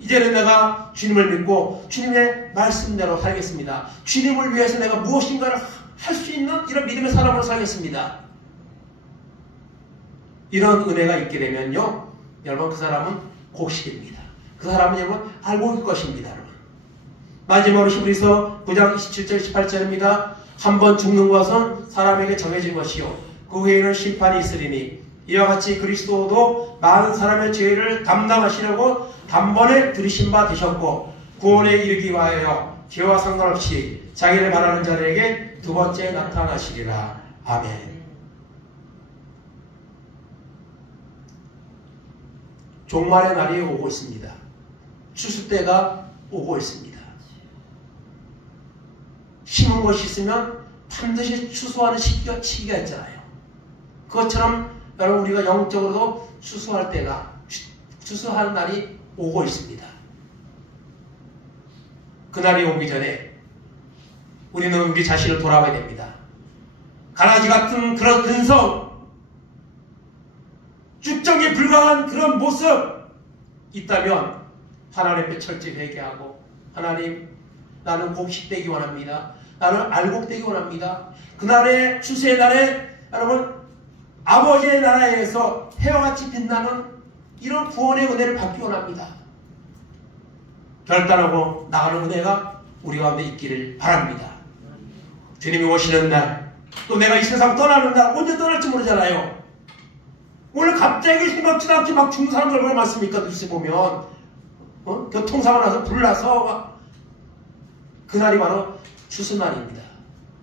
이제는 내가 주님을 믿고 주님의 말씀대로 살겠습니다. 주님을 위해서 내가 무엇인가를 할 수 있는 이런 믿음의 사람으로 살겠습니다. 이런 은혜가 있게 되면요 여러분 그 사람은 곡식입니다. 그 사람은 여러분 알고 있을 것입니다. 여러분. 마지막으로 히브리서 9장 27절 18절입니다. 한번 죽는 것은 사람에게 정해진 것이요 그 후에는 심판이 있으리니 이와 같이 그리스도도 많은 사람의 죄를 담당하시려고 단번에 들이신 바 되셨고 구원에 이르기 위하여 죄와 상관없이 자기를 바라는 자들에게 두 번째 나타나시리라. 아멘. 종말의 날이 오고 있습니다. 추수 때가 오고 있습니다. 심은 것이 있으면 반드시 추수하는 시기가 있잖아요. 그것처럼 여러분 우리가 영적으로도 추수할 때가 추수하는 날이 오고 있습니다. 그날이 오기 전에 우리는 우리 자신을 돌아봐야 됩니다. 가라지 같은 그런 근성, 쭉정에 불과한 그런 모습 있다면 하나님 앞에 철저히 회개하고 하나님 나는 곡식되기 원합니다. 나는 알곡되기 원합니다. 그날의 추수의 날에 여러분 아버지의 나라에서 해와 같이 빛나는 이런 구원의 은혜를 받기 원합니다. 결단하고 나가는 은혜가 우리 가운데 있기를 바랍니다. 주님이 오시는 날, 또 내가 이 세상 떠나는 날, 언제 떠날지 모르잖아요. 오늘 갑자기 생각지도 않게 막 죽는 사람들 얼마나 많습니까? 뉴스 보면 교통사고 나서 불나서 막 그날이 바로 추수날입니다.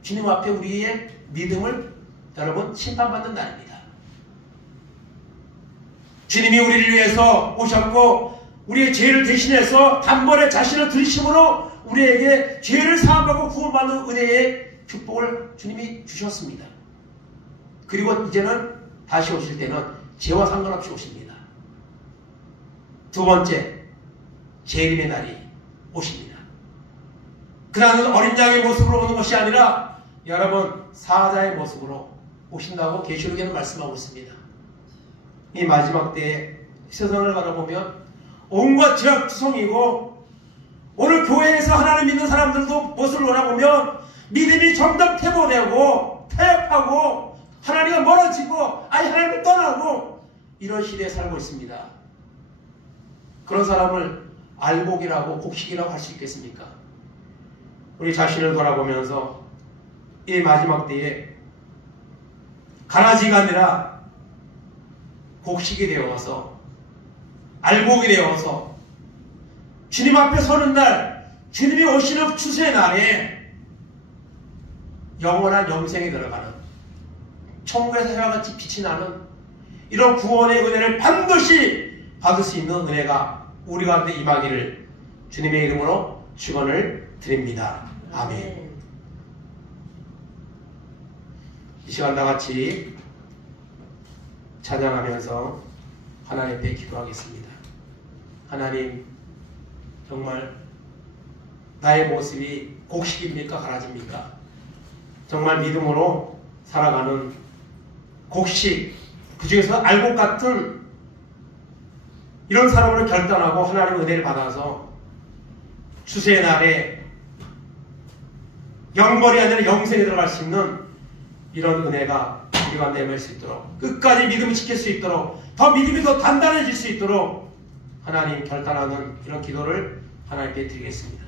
주님 앞에 우리의 믿음을 여러분 심판받는 날입니다. 주님이 우리를 위해서 오셨고 우리의 죄를 대신해서 단번에 자신을 들이심으로 우리에게 죄를 사함받고 구원받는 은혜의 축복을 주님이 주셨습니다. 그리고 이제는 다시 오실 때는 죄와 상관없이 오십니다. 두 번째, 재림의 날이 오십니다. 그날은 어린 양의 모습으로 오는 것이 아니라 여러분 사자의 모습으로 오신다고 계시록에는 말씀하고 있습니다. 이 마지막 때에 세상을 바라보면 온갖 죄악투성이고 오늘 교회에서 하나님 믿는 사람들도 모습을 돌아보면 믿음이 점점 퇴보되고 타협하고 하나님과 멀어지고 아예 하나님을 떠나고 이런 시대에 살고 있습니다. 그런 사람을 알곡이라고 곡식이라고 할 수 있겠습니까? 우리 자신을 돌아보면서 이 마지막 때에 가라지가 아니라 곡식이 되어서 알곡이 되어서 주님 앞에 서는 날, 주님이 오시는 추수의 날에 영원한 영생에 들어가는 천국에서 해와 같이 빛이 나는 이런 구원의 은혜를 반드시 받을 수 있는 은혜가 우리 가운데 임하기를 주님의 이름으로 축원을 드립니다. 아멘. 이 시간 다 같이 찬양하면서 하나님 앞에 기도하겠습니다. 하나님, 정말 나의 모습이 곡식입니까? 가라지입니까? 정말 믿음으로 살아가는 곡식, 그 중에서 알곡 같은 이런 사람으로 결단하고 하나님의 은혜를 받아서 추수의 날에 영벌이 아니라 영생에 들어갈 수 있는 이런 은혜가 우리 가운데 임할 수 있도록, 끝까지 믿음을 지킬 수 있도록, 더 믿음이 더 단단해질 수 있도록 하나님 결단하는 이런 기도를 하나님께 드리겠습니다.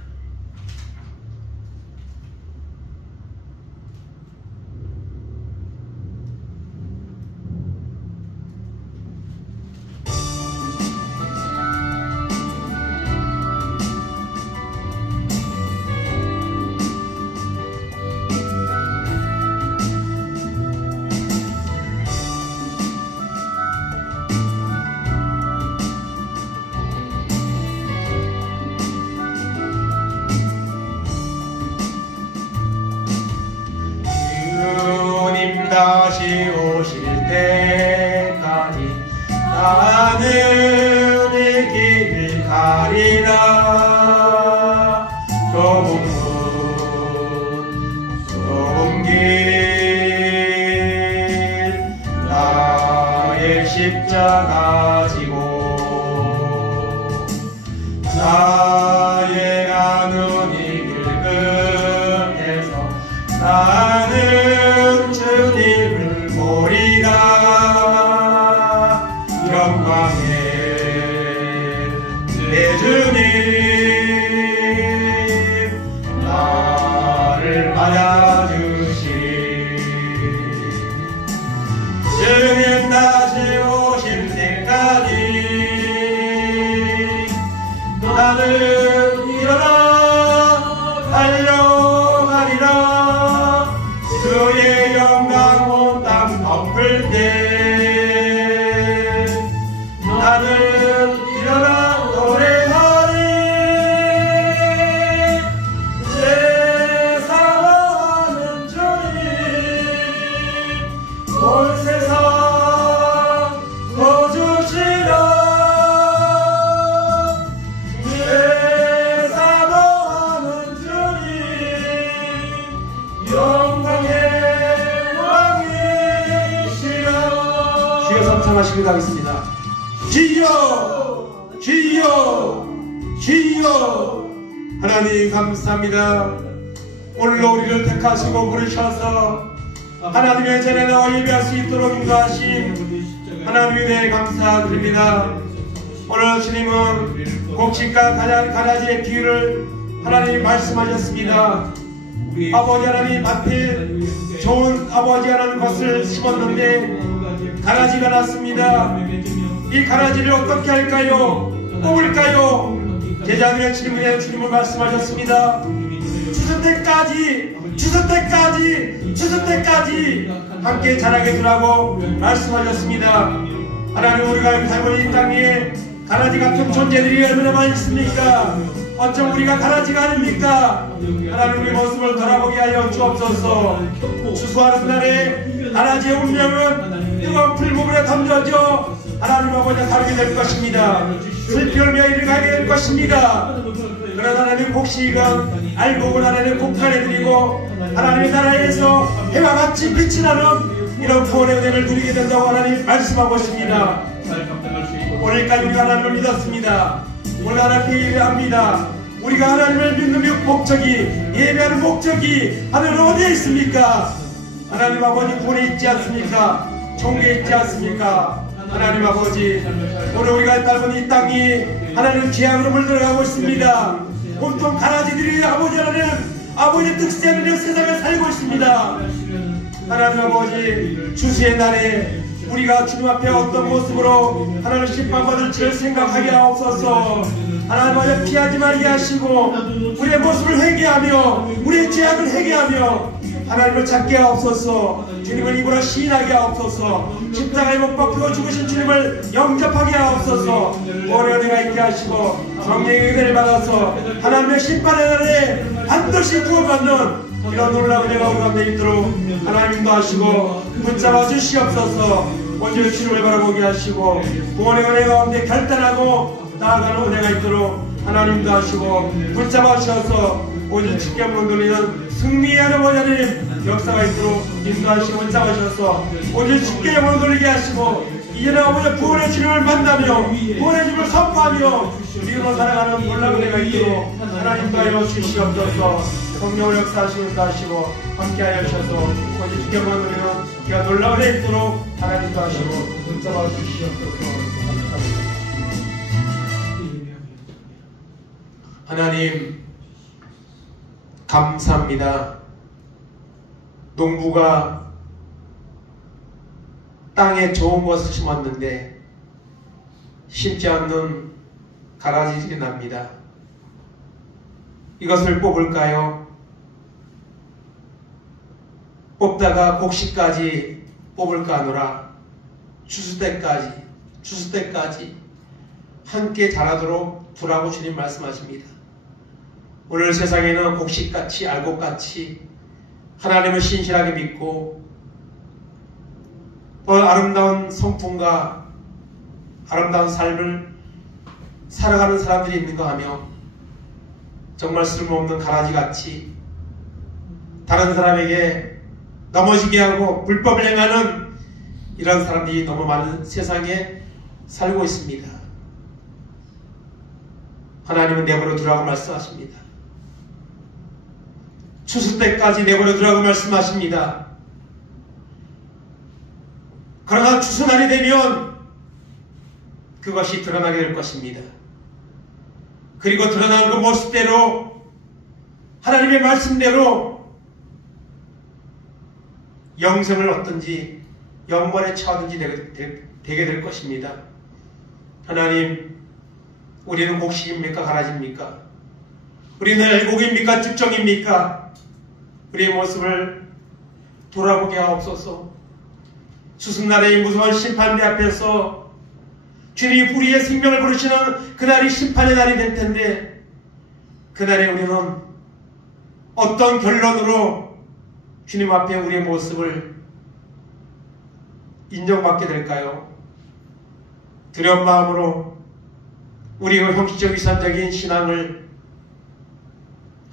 다시 오실 때까지 나는 이 길을 가리라. 좁은 길 나의 십자가 지고 나의 가는 이 길 끝에서 나는 주님을 보리라. 영광의 내 주님 나를 맞아주시리. 주님 다시 오실 때까지 나는 일어나 달려가리라. 주의 영광 온 땅 덮을 때 나는 일어나 노래하리. 내 사랑하는 주님 온 세상 거주시라. 내 사랑하는 주님 영광의 왕이시라. 주여 삼창하시기로 하겠습니다. 주여 주여 주여. 하나님 감사합니다. 오늘로 우리를 택하시고 부르셔서 하나님의 전에 나와 예배할 수 있도록 인도하신 하나님의 은혜에 감사드립니다. 오늘 주님은 곡식과 가라지의 비유를 하나님이 말씀하셨습니다. 아버지 하나님 앞에 좋은 아버지라는 것을 심었는데 가라지가 났습니다. 이 가라지를 어떻게 할까요? 뽑을까요? 제자들의 질문에 주님은 말씀하셨습니다. 주스 때까지 함께 자라게 두라고 말씀하셨습니다. 하나님, 우리가 살고 있는 땅 위에 가라지 같은 존재들이 얼마나 많이 있습니까? 어쩜 우리가 가라지가 아닙니까? 하나님, 우리 모습을 돌아보게 하여 주옵소서. 추수하는 날에 가라지의 운명은 뜨거운 풀무불에 던져져 하나님 아버지가 다루게 될 것입니다. 슬피 울며 이를 가게 될 것입니다. 그러나 하나님 곡식은 알곡은 하나님 곡간에 드리고 하나님의 나라에서 해와 같이 빛이 나는 이런 구원의 은혜를 누리게 된다고 하나님 말씀하고 있습니다. 오늘까지 우리가 하나님을 믿었습니다. 오늘 하나님께 예배합니다. 우리가 하나님을 믿는 목적이, 예배하는 목적이 하나님 어디에 있습니까? 하나님 아버지 구원에 있지 않습니까? 종교에 있지 않습니까? 하나님 아버지, 오늘 우리가 살고 이 땅이 하나님 죄악으로 물들어가고 있습니다. 온통 가라지들이 아버지 하나님, 아버지 뜻이 아닌 세상을 살고 있습니다. 하나님 아버지, 주수의 날에 우리가 주님 앞에 어떤 모습으로 하나님 심판받을지를 생각하게 하옵소서. 하나님 아버지, 피하지 말게 하시고 우리의 모습을 회개하며 우리의 죄악을 회개하며 하나님을 찾게 하옵소서. 주님을 입으로 시인하게 하옵소서. 십자가에 못 박히고 죽으신 주님을 영접하게 하옵소서. 오래 은혜가 있게 하시고 성령의 은혜를 받아서 하나님의 심판의 날에 반드시 구원받는 이런 놀라운 은혜가 우리 가운데 있도록 하나님 인도하시고 붙잡아 주시옵소서. 오늘 주님을 바라보게 하시고 구원의 은혜 가운데 결단하고 나아가는 은혜가 있도록 하나님 인도하시고 붙잡아 주셔서 오직 주께 문을 돌리는 승리의 하나님 역사가 있도록 인도하시고 붙잡아 주셔서 오직 주께 문을 돌리게 하시고 이제는 아버지 구원의 주님을 만나며 구원의 주님을 선포하며 믿음으로 살아가는 놀라운 은혜가 있도록 하나님 인도하여 주시옵소서. 성령을 역사하시는 하시고 함께하여 주셔서 오직 주께만 우리는 기가 놀라운 애 있도록 하나님도 하시고 붙잡아 주시옵소서. 하나님 감사합니다. 농부가 땅에 좋은 것을 심었는데 심지 않는 가라지가 납니다. 이것을 뽑을까요? 뽑다가 곡식까지 뽑을까 하노라. 추수 때까지 함께 자라도록 두라고 주님 말씀하십니다. 오늘 세상에는 곡식같이 알곡같이 하나님을 신실하게 믿고 더 아름다운 성품과 아름다운 삶을 살아가는 사람들이 있는가 하며 정말 쓸모없는 가라지같이 다른 사람에게 넘어지게 하고 불법을 행하는 이런 사람들이 너무 많은 세상에 살고 있습니다. 하나님은 내버려 두라고 말씀하십니다. 추수 때까지 내버려 두라고 말씀하십니다. 그러나 추수날이 되면 그것이 드러나게 될 것입니다. 그리고 드러난 그 모습대로 하나님의 말씀대로 영생을 얻든지 영원에 처하든지 되게 될 것입니다. 하나님, 우리는 곡식입니까? 가라지입니까? 우리는 알곡입니까? 집정입니까? 우리의 모습을 돌아보게 하옵소서. 추수날의 무서운 심판대 앞에서 주님이 우리의 생명을 부르시는 그날이 심판의 날이 될 텐데 그날에 우리는 어떤 결론으로 주님 앞에 우리의 모습을 인정받게 될까요? 두려운 마음으로 우리의 형식적 위선적인 신앙을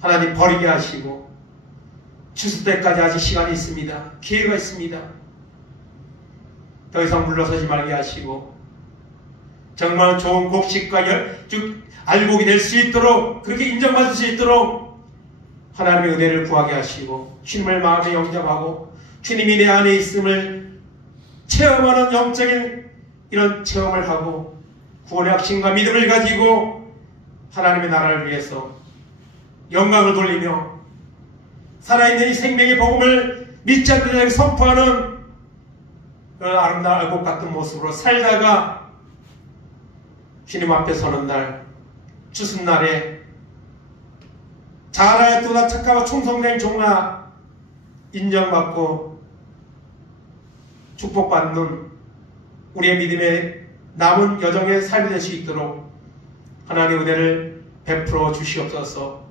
하나님 버리게 하시고 추수 때까지 아직 시간이 있습니다. 기회가 있습니다. 더 이상 물러서지 말게 하시고 정말 좋은 곡식과 알곡이 될 수 있도록 그렇게 인정받을 수 있도록 하나님의 은혜를 구하게 하시고 주님을 마음에 영접하고 주님이 내 안에 있음을 체험하는 영적인 이런 체험을 하고 구원의 확신과 믿음을 가지고 하나님의 나라를 위해서 영광을 돌리며 살아있는 이 생명의 복음을 믿지 않는 자에게 선포하는 그 아름다운 알곡 같은 모습으로 살다가 주님 앞에 서는 날 추수날에 자라였도다 착하고 충성된 종아 인정받고 축복받는 우리의 믿음의 남은 여정의 삶이 될 수 있도록 하나님의 은혜를 베풀어 주시옵소서.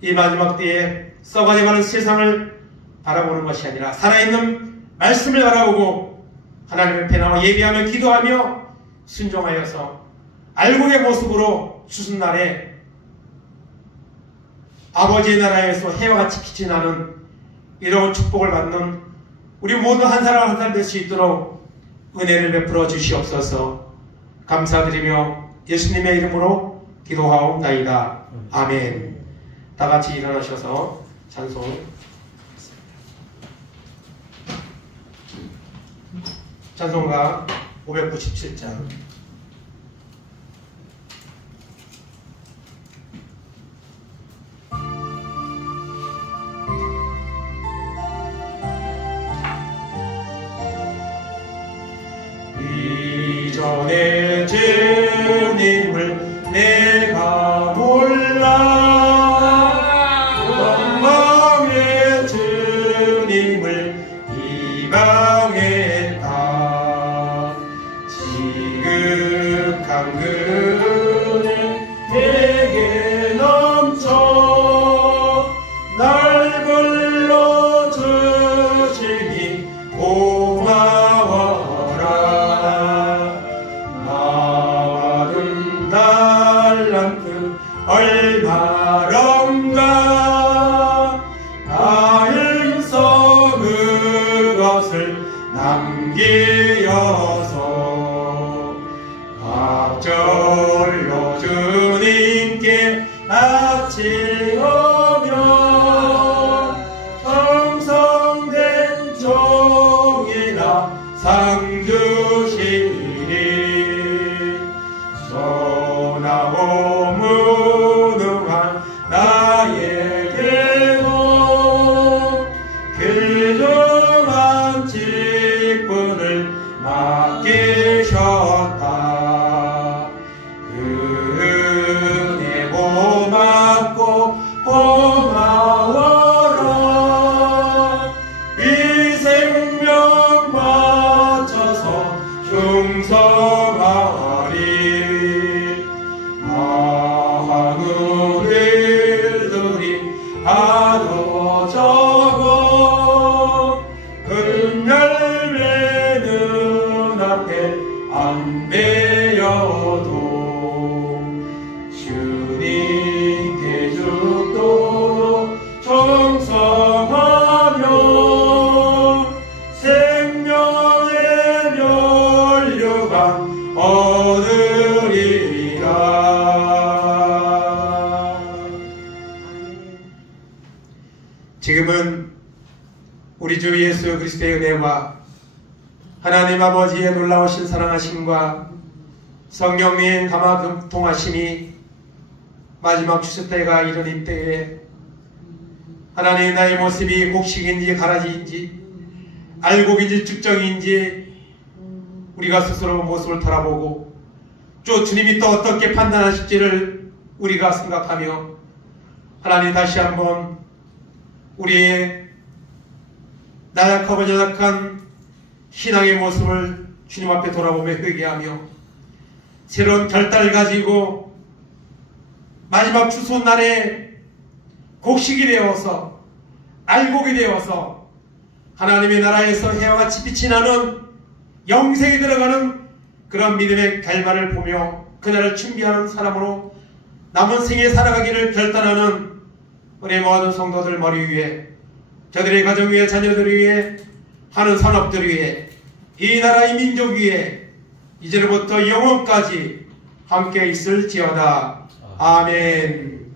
이 마지막 때에 썩어져가는 세상을 바라보는 것이 아니라 살아있는 말씀을 바라보고 하나님의 편하고 예비하며 기도하며 순종하여서 알곡의 모습으로 추수날에 아버지의 나라에서 해와 같이 빛이 나는 이런 축복을 받는 우리 모두 한 사람 한 사람 될 수 있도록 은혜를 베풀어 주시옵소서. 감사드리며 예수님의 이름으로 기도하옵나이다. 아멘. 다 같이 일어나셔서 찬송 찬송가 597장 이전에 주님을 내가 몰라 영광의 주님을 이방했다. 지극한 그네 내게 넘쳐 날 불러주시니 고마워라. 나는 달란트 얼마런가 다행서 그것을 남기어서 갑절로 주님께 바치오며 상 주시리. 선하고 무능한 나에게도 귀중한 직분을 맡기셨다. 은혜 고맙고 고마워라. 이 생명 바쳐서 충성하리. 많은 일들이 하도 적어 큰 열매는 앞에 안 맺어도 주님께 죽도록 정성하며 생명의 면류가 얻으리라. 지금은 우리 주 예수 그리스도의 은혜와 하나님 아버지의 놀라우신 사랑하심과 성령님 감화 통하심이 마지막 추수 때가 이르는 때에 하나님 나의 모습이 곡식인지 가라지인지 알곡인지 쭉정인지 우리가 스스로 모습을 돌아보고 또 주님이 또 어떻게 판단하실지를 우리가 생각하며 하나님 다시 한번 우리의 나약하고 연약한 신앙의 모습을 주님 앞에 돌아보며 회개하며 새로운 결단을 가지고 마지막 추수날에 곡식이 되어서 알곡이 되어서 하나님의 나라에서 해와 같이 빛이 나는 영생이 들어가는 그런 믿음의 결말을 보며 그날을 준비하는 사람으로 남은 생에 살아가기를 결단하는 우리 모든 성도들 머리 위에 저들의 가정 위에 자녀들 위에 하는 산업들 위에 이 나라 이 민족 위에 이제로부터 영원까지 함께 있을지어다. 아멘.